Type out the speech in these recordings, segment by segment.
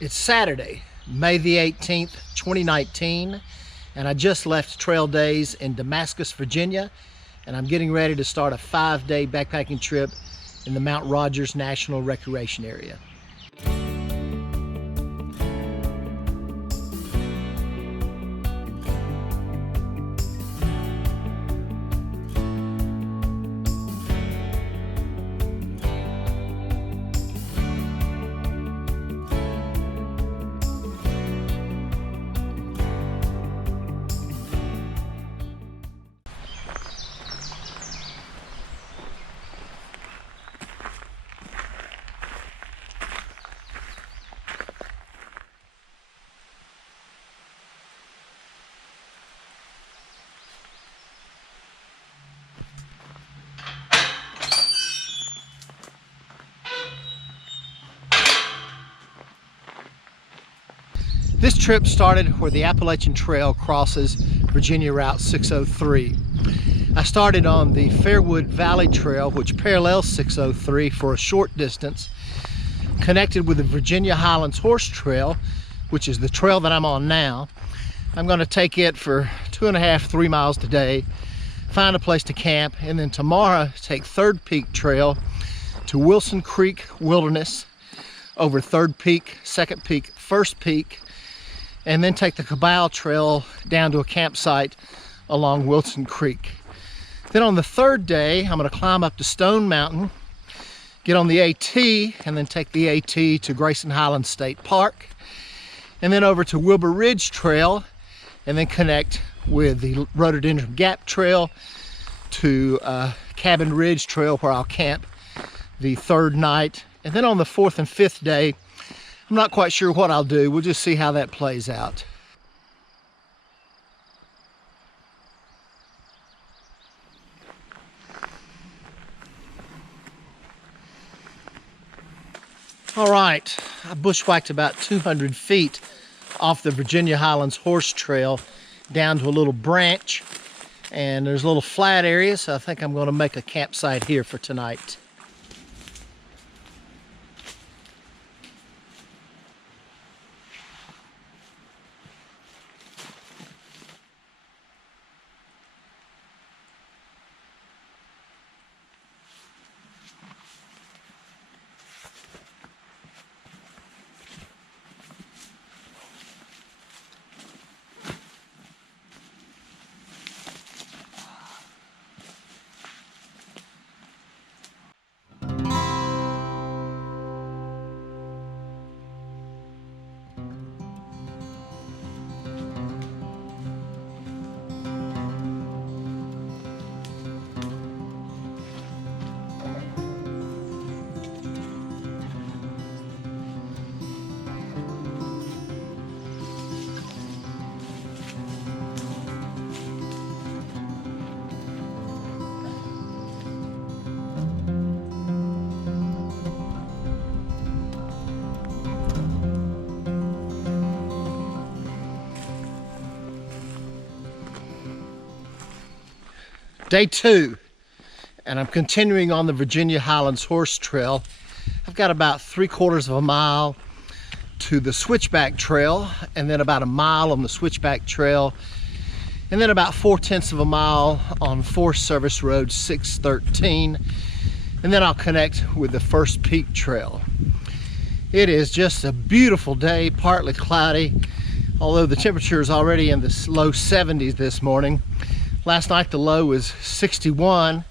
It's Saturday, May the 18th, 2019, and I just left trail days in Damascus, Virginia, and I'm getting ready to start a 5-day backpacking trip in the Mount Rogers National Recreation Area. This trip started where the Appalachian Trail crosses Virginia Route 603. I started on the Fairwood Valley Trail, which parallels 603 for a short distance, connected with the Virginia Highlands Horse Trail, which is the trail that I'm on now. I'm going to take it for 2.5–3 miles today, find a place to camp, and then tomorrow take Third Peak Trail to Wilson Creek Wilderness, over Third Peak, Second Peak, First Peak, and then take the Kabel Trail down to a campsite along Wilson Creek. Then on the third day, I'm going to climb up to Stone Mountain, get on the AT, and then take the AT to Grayson Highlands State Park, and then over to Brier Ridge Trail, and then connect with the Rhododendron Gap Trail to Kabel Ridge Trail, where I'll camp the third night. And then on the fourth and fifth day, I'm not quite sure what I'll do. We'll just see how that plays out. All right, I bushwhacked about 200 feet off the Virginia Highlands Horse Trail down to a little branch, and there's a little flat area, so I think I'm going to make a campsite here for tonight. Day 2, and I'm continuing on the Virginia Highlands Horse Trail. I've got about 3/4 of a mile to the Switchback Trail, and then about a mile on the Switchback Trail, and then about 4/10 of a mile on Forest Service Road 613, and then I'll connect with the First Peak Trail. It is just a beautiful day, partly cloudy, although the temperature is already in the low 70s this morning. Last night the low was 61,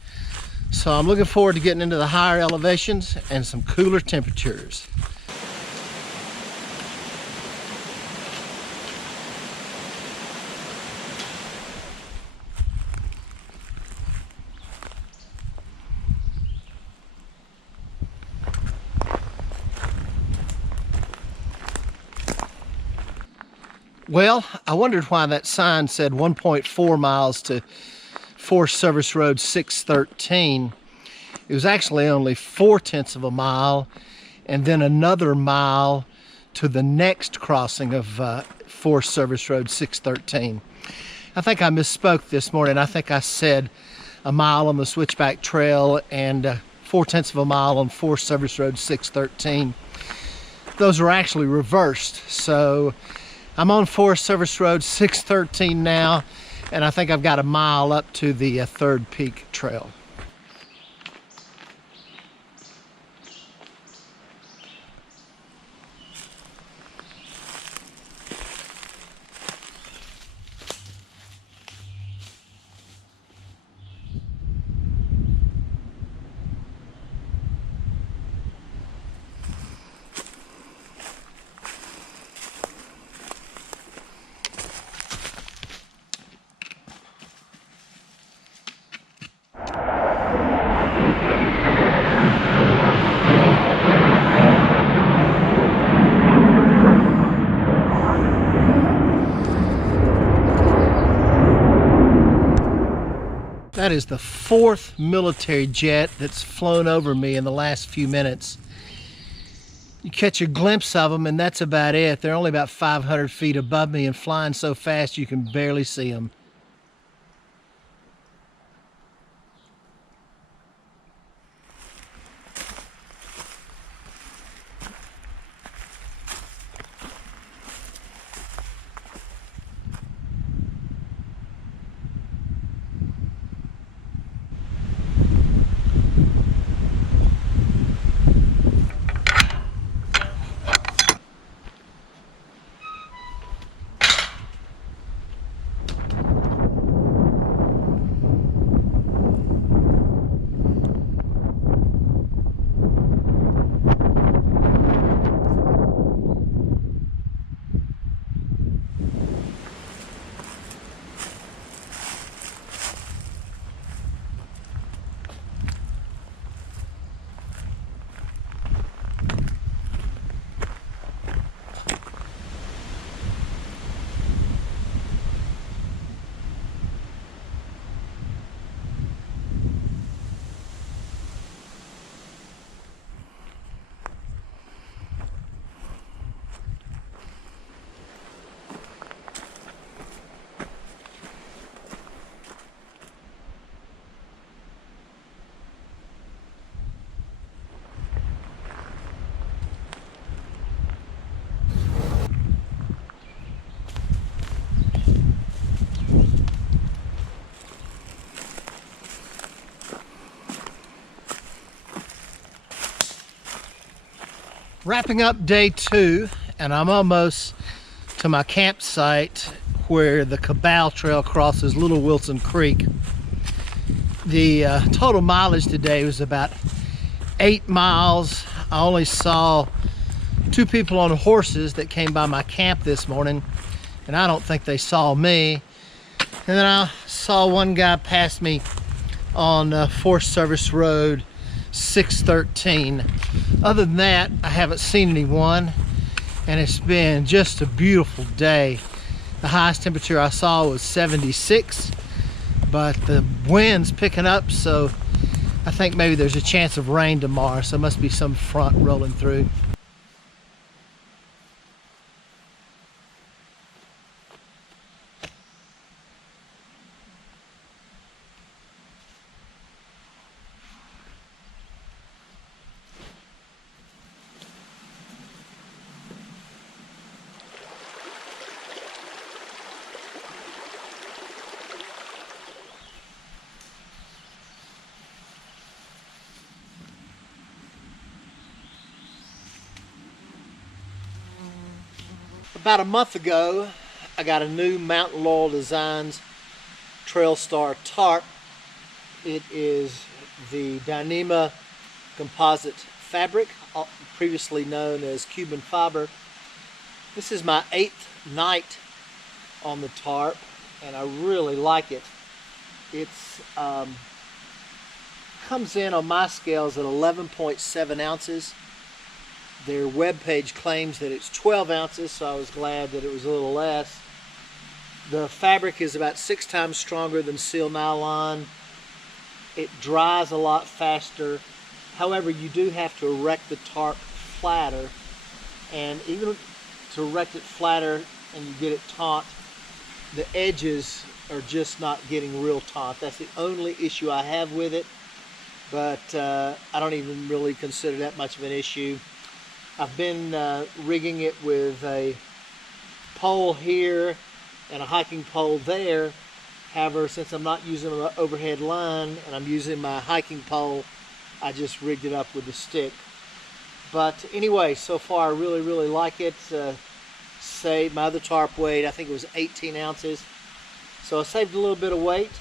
so I'm looking forward to getting into the higher elevations and some cooler temperatures. Well, I wondered why that sign said 1.4 miles to Forest Service Road 613. It was actually only 4/10 of a mile, and then another mile to the next crossing of Forest Service Road 613. I think I misspoke this morning. I think I said a mile on the Switchback Trail and 4/10 of a mile on Forest Service Road 613. those are actually reversed. So I'm on Forest Service Road 613 now, and I think I've got a mile up to the Third Peak Trail. That is the fourth military jet that's flown over me in the last few minutes. You catch a glimpse of them and that's about it. They're only about 500 feet above me and flying so fast you can barely see them. Wrapping up day 2, and I'm almost to my campsite where the Kabel Trail crosses Little Wilson Creek. The total mileage today was about 8 miles. I only saw 2 people on horses that came by my camp this morning, and I don't think they saw me. And then I saw one guy pass me on Forest Service Road 613. Other than that, I haven't seen anyone, and it's been just a beautiful day. The highest temperature I saw was 76, but the wind's picking up, so I think maybe there's a chance of rain tomorrow, so it must be some front rolling through. About a month ago, I got a new Mountain Laurel Designs Trail Star tarp. It is the Dyneema composite fabric, previously known as Cuban fiber. This is my 8th night on the tarp, and I really like it. It's comes in on my scales at 11.7 ounces. Their webpage claims that it's 12 ounces, so I was glad that it was a little less. The fabric is about 6 times stronger than seal nylon. It dries a lot faster. However, you do have to erect the tarp flatter, and even to erect it flatter and you get it taut, the edges are just not getting real taut. That's the only issue I have with it, but I don't even really consider that much of an issue. I've been rigging it with a pole here and a hiking pole there. However, since I'm not using an overhead line and I'm using my hiking pole, I just rigged it up with a stick. But anyway, so far I really like it. Saved my other tarp weighed, I think it was 18 ounces. So I saved a little bit of weight,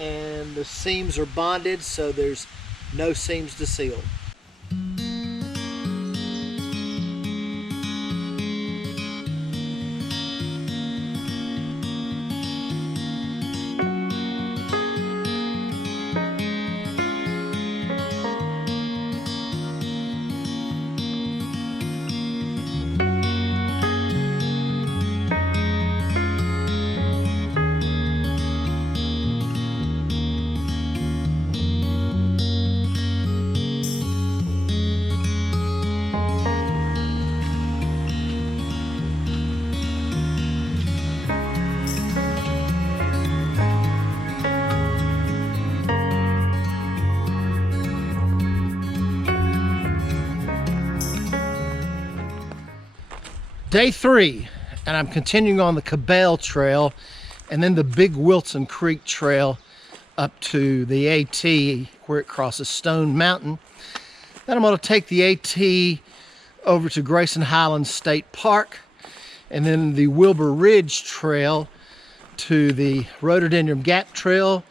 and the seams are bonded, so there's no seams to seal. Day 3, and I'm continuing on the Kabel Trail and then the Big Wilson Creek Trail up to the AT where it crosses Stone Mountain. Then I'm going to take the AT over to Grayson Highlands State Park, and then the Brier Ridge Trail to the Rhododendron Gap Trail,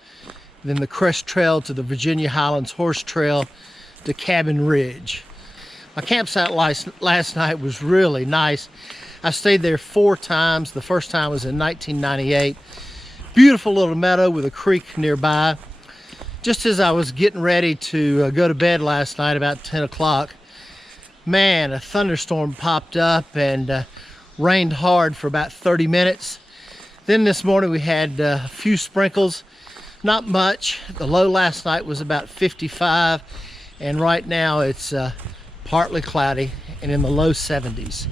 then the Crest Trail to the Virginia Highlands Horse Trail to Kabel Ridge. My campsite last night was really nice. I stayed there 4 times. The first time was in 1998. Beautiful little meadow with a creek nearby. Just as I was getting ready to go to bed last night about 10 o'clock, man, a thunderstorm popped up and rained hard for about 30 minutes. Then this morning we had a few sprinkles, not much. The low last night was about 55, and right now it's partly cloudy and in the low 70s.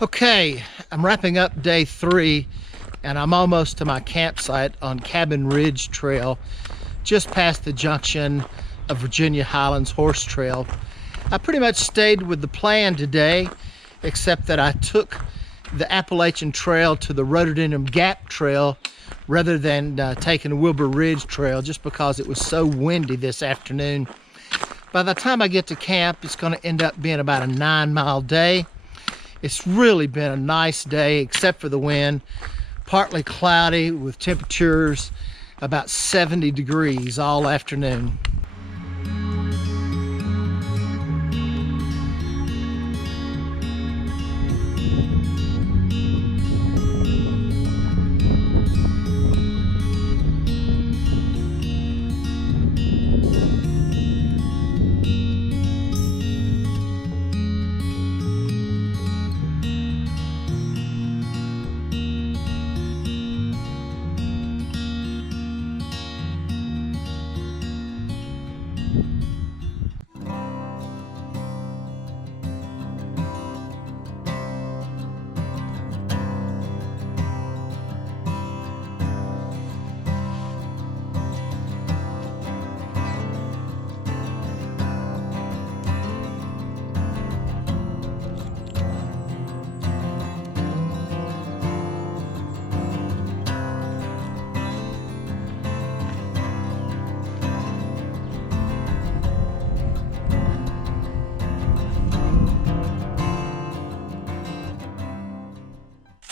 Okay, I'm wrapping up day 3 and I'm almost to my campsite on Kabel Ridge Trail, just past the junction of Virginia Highlands Horse Trail. I pretty much stayed with the plan today, except that I took the Appalachian Trail to the Rhododendron Gap Trail rather than taking Brier Ridge Trail, just because it was so windy this afternoon. By the time I get to camp, it's going to end up being about a 9-mile day. It's really been a nice day, except for the wind. Partly cloudy with temperatures about 70 degrees all afternoon.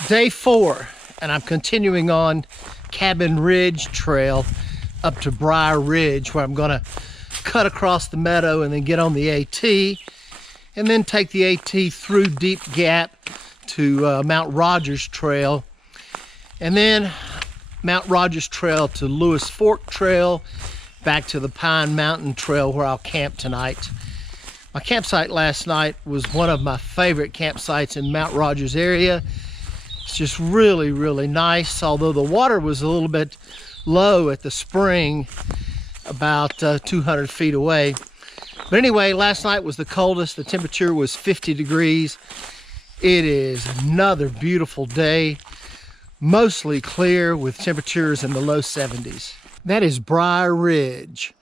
Day 4, and I'm continuing on Kabel Ridge Trail up to Briar Ridge, where I'm going to cut across the meadow and then get on the AT, and then take the AT through Deep Gap to Mount Rogers Trail, and then Mount Rogers Trail to Lewis Fork Trail, back to the Pine Mountain Trail where I'll camp tonight. My campsite last night was one of my favorite campsites in Mount Rogers area. It's just really, really nice, although the water was a little bit low at the spring, about 200 feet away. But anyway, last night was the coldest. The temperature was 50 degrees. It is another beautiful day, mostly clear with temperatures in the low 70s. That is Briar Ridge.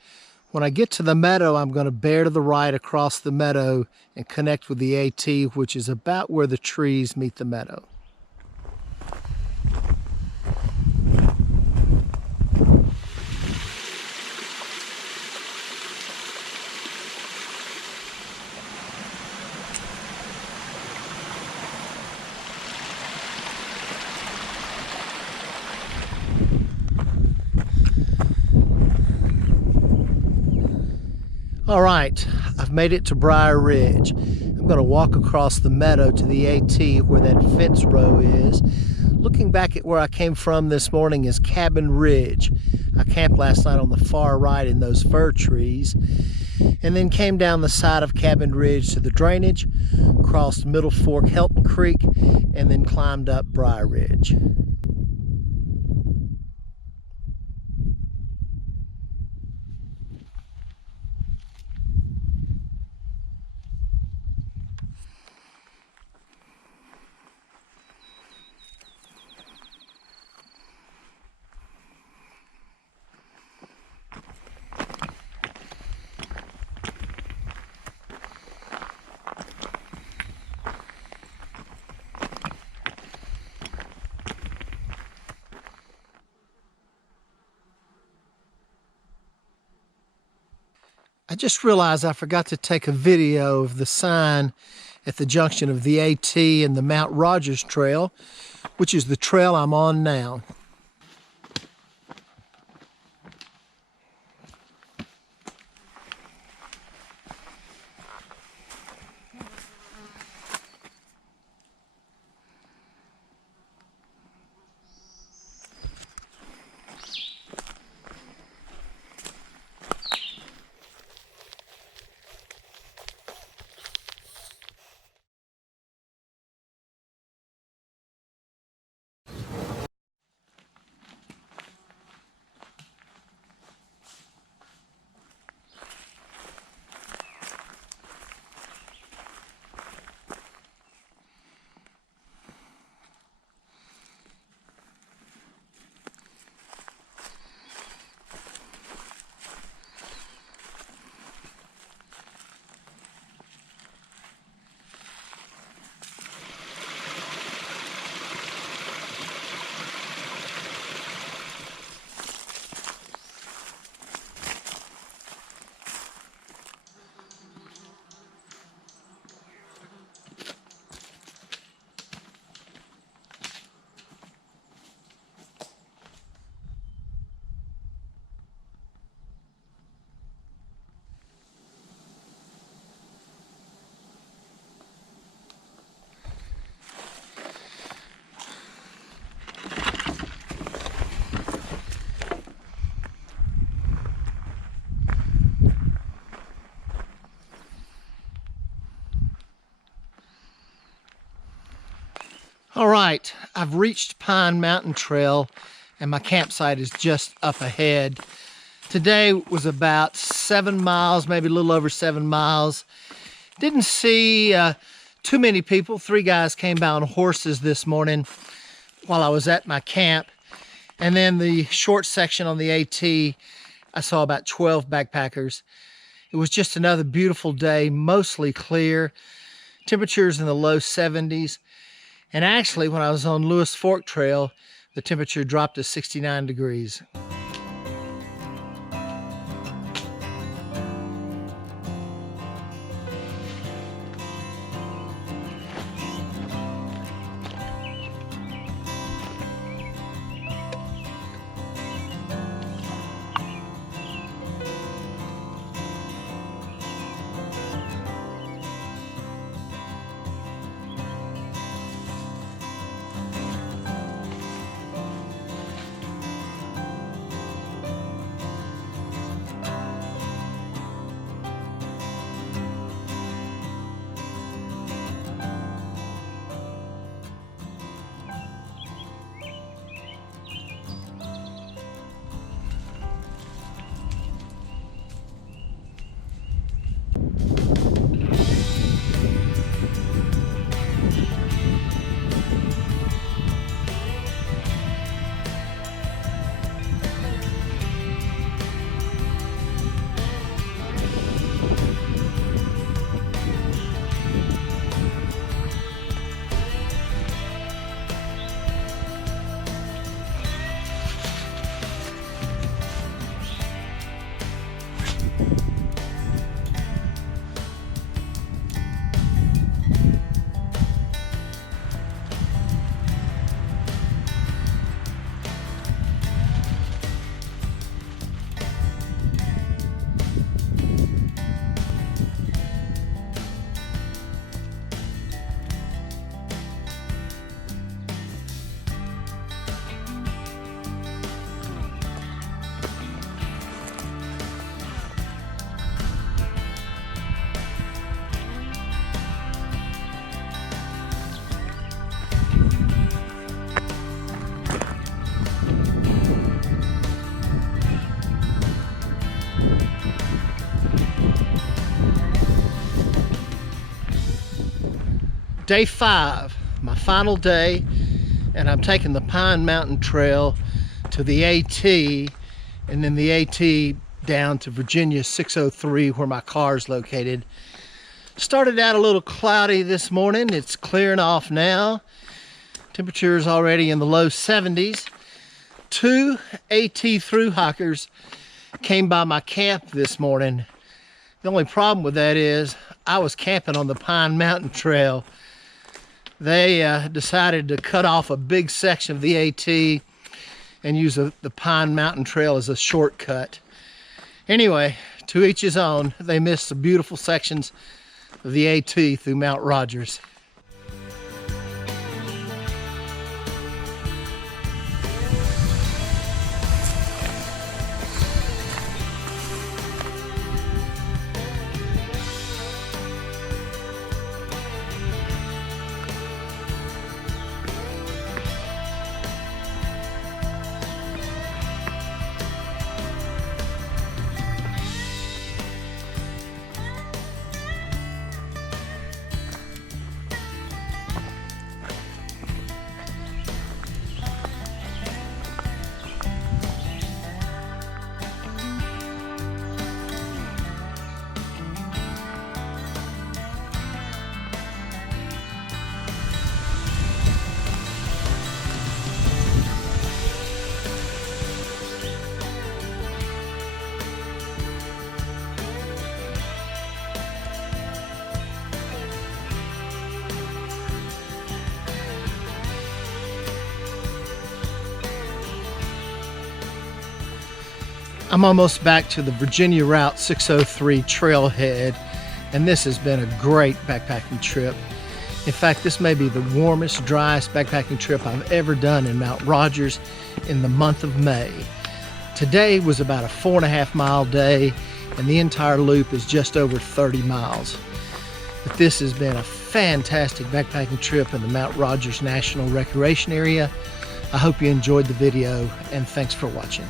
When I get to the meadow, I'm going to bear to the right across the meadow and connect with the AT, which is about where the trees meet the meadow. All right, I've made it to Brier Ridge. I'm going to walk across the meadow to the AT where that fence row is. Looking back at where I came from this morning is Kabel Ridge. I camped last night on the far right in those fir trees, and then came down the side of Kabel Ridge to the drainage, crossed Middle Fork Helton Creek, and then climbed up Brier Ridge. I just realized I forgot to take a video of the sign at the junction of the AT and the Mount Rogers Trail, which is the trail I'm on now. All right, I've reached Pine Mountain Trail and my campsite is just up ahead. Today was about 7 miles, maybe a little over 7 miles. Didn't see too many people. 3 guys came by on horses this morning while I was at my camp. And then the short section on the AT, I saw about 12 backpackers. It was just another beautiful day, mostly clear. Temperatures in the low 70s. And actually, when I was on Lewis Fork Trail, the temperature dropped to 69 degrees. Day 5, my final day, and I'm taking the Pine Mountain Trail to the AT, and then the AT down to Virginia 603 where my car is located. Started out a little cloudy this morning. It's clearing off now. Temperature is already in the low 70s. 2 AT through hikers came by my camp this morning. The only problem with that is I was camping on the Pine Mountain Trail. They decided to cut off a big section of the AT and use the Pine Mountain Trail as a shortcut. Anyway, to each his own. They missed some beautiful sections of the AT through Mount Rogers. I'm almost back to the Virginia Route 603 trailhead, and this has been a great backpacking trip. In fact, this may be the warmest, driest backpacking trip I've ever done in Mount Rogers in the month of May. Today was about a 4.5 mile day, and the entire loop is just over 30 miles. But this has been a fantastic backpacking trip in the Mount Rogers National Recreation Area. I hope you enjoyed the video, and thanks for watching.